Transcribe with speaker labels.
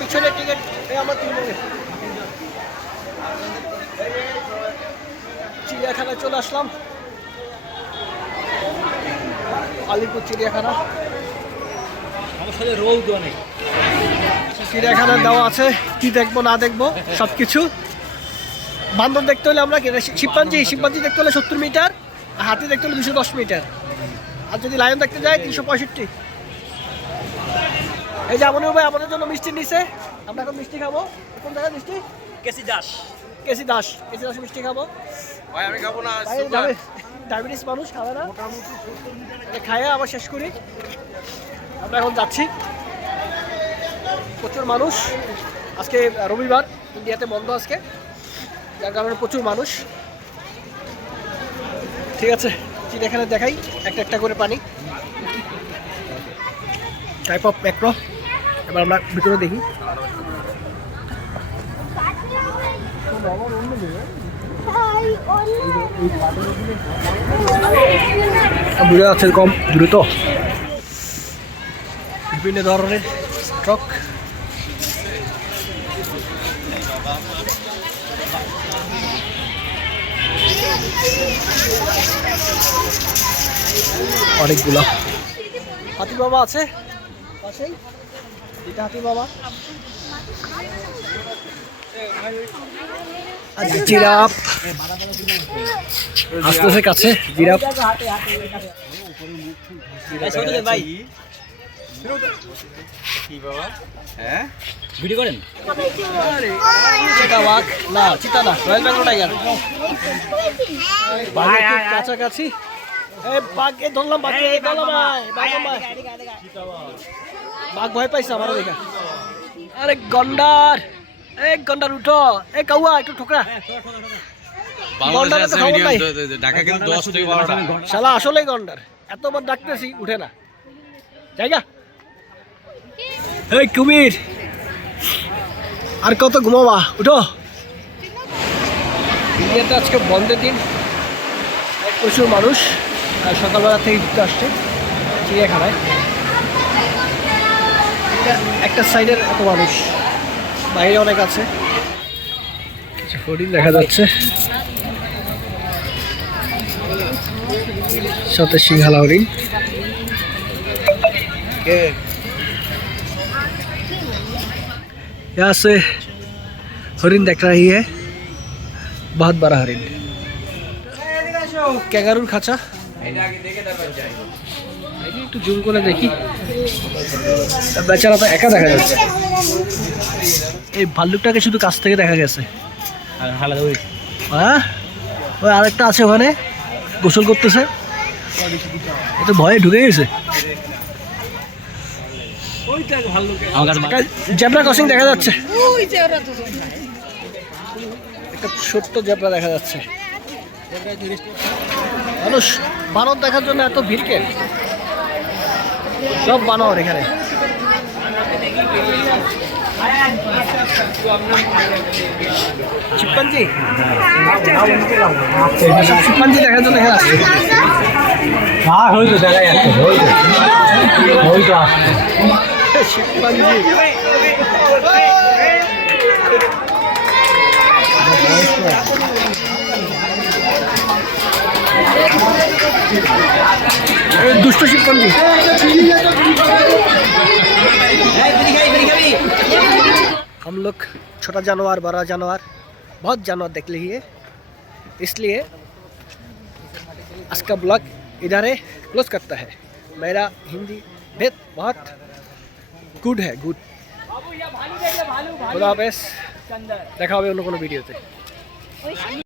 Speaker 1: পিছনে টিকিট আমার তিন জনের। চিড়িয়াখানায় চলে আসলাম। আলিপুর চিড়িয়াখানা।
Speaker 2: রৌদ অনেক।
Speaker 1: চিড়িয়াখানার দেওয়া আছে কি দেখব না দেখব সব কিছু বান্দর দেখতে হলে আমরা শিম্পাঞ্জি শিম্পাঞ্জি দেখতে হলে সত্তর মিটার হাতি দেখতে হলে দুশো দশ মিটার। আর যদি লায়ন দেখতে যায় তিনশো পঁয়ষট্টি। এই যে আমনুর ভাই আমাদের জন্য মিষ্টি নিছে। আমরা এখন মিষ্টি খাব। কোন জায়গায় মিষ্টি?
Speaker 2: কেসি দাস।
Speaker 1: কেসি দাস। কেসি দাস মিষ্টি খাব।
Speaker 3: ভাই আমি খাব না
Speaker 1: ডায়াবে- ডায়াবেটিস মানুষ খাবে না। এটা খাইয়ে আবার শেষ করি। আমরা এখন যাচ্ছি। প্রচুর মানুষ। আজকে রবিবার ইন্ডিয়াতে বন্ধ আজকে। যার কারণে প্রচুর মানুষ। ঠিক আছে চিড়িয়াখানা দেখাই। একটা একটা করে পানি। টাইপ অফ ম্যাক্রো এবার আমরা ভিতরে দেখি। বুঝে যাচ্ছে কম দ্রুত। বিভিন্ন ধরনের ট্রাক অনেকগুলো। হাতি বাবা আছে, পাশেই। এটা বাবা। আর জিরাফ। আসতেছে কাছে জিরাফ।
Speaker 2: ভাই
Speaker 3: কি বাবা হ্যাঁ?
Speaker 2: ভিডিও করেন।
Speaker 1: চিতা বাঘ না চিতা না রয়্যাল বেঙ্গল টাইগার। কাছাকাছি। বাঘ ধরলাম বাঘ ধরলাম বাঘ ভয় পাইছে আমার দেখা। আরে গন্ডার এই গন্ডার উঠো এই কাউয়া একটু ঠোকরা। শালা আসলেই গন্ডার। এতবার ডাকতেছি উঠে না। জায়গা। এই কুমির আর কত ঘুমাবা? উঠো। ইন্ডিয়াতে আজকে বন্ধের দিন। প্রচুর মানুষ। সকালবেলা থেকে ঘুরতে আসছে চিড়িয়াখানায় একটা- একটা সাইডের এত মানুষ বাইরে অনেক আছে কিছু হরিণ দেখা যাচ্ছে সাথে সিংহালা হরিণ यहाँ से हरिण देख रही है बहुत बड़ा हरिण ক্যাঙ্গারুর খাঁচা এই একটু জুম করে দেখি। বেচারা তো একা দেখা যাচ্ছে। এই ভাল্লুকটাকে শুধু কাছ থেকে দেখা গেছে।
Speaker 2: ওই।
Speaker 1: হ্যাঁ? ওই আরেকটা আছে ওখানে গোসল করতেছে। এ তো ভয়ে ঢুকে গেছে।
Speaker 2: আমার কাছে
Speaker 1: ক্রসিং দেখা যাচ্ছে। একটা ছোট্ট জেব্রা দেখা যাচ্ছে। মানুষ। বানর দেখার জন্য এত ভিড় কেন সব বানর এখানে। চিম্পাঞ্জি চিম্পাঞ্জি দেখার জন্য এখানে আসছে।
Speaker 2: হ্যাঁ হয়তো দেখা যাচ্ছে হয়তো হয়তো
Speaker 1: চিম্পাঞ্জি ए, दुष्ट चिंपांजी हम लोग छोटा जानवर बड़ा जानवर बहुत जानवर देख लिए इसलिए आज का ब्लॉग इधर है क्लोज करता है मेरा हिंदी भेद बहुत गुड है गुड खुदा हाफेज দেখা হবে অন্য কোনো ভিডিওতে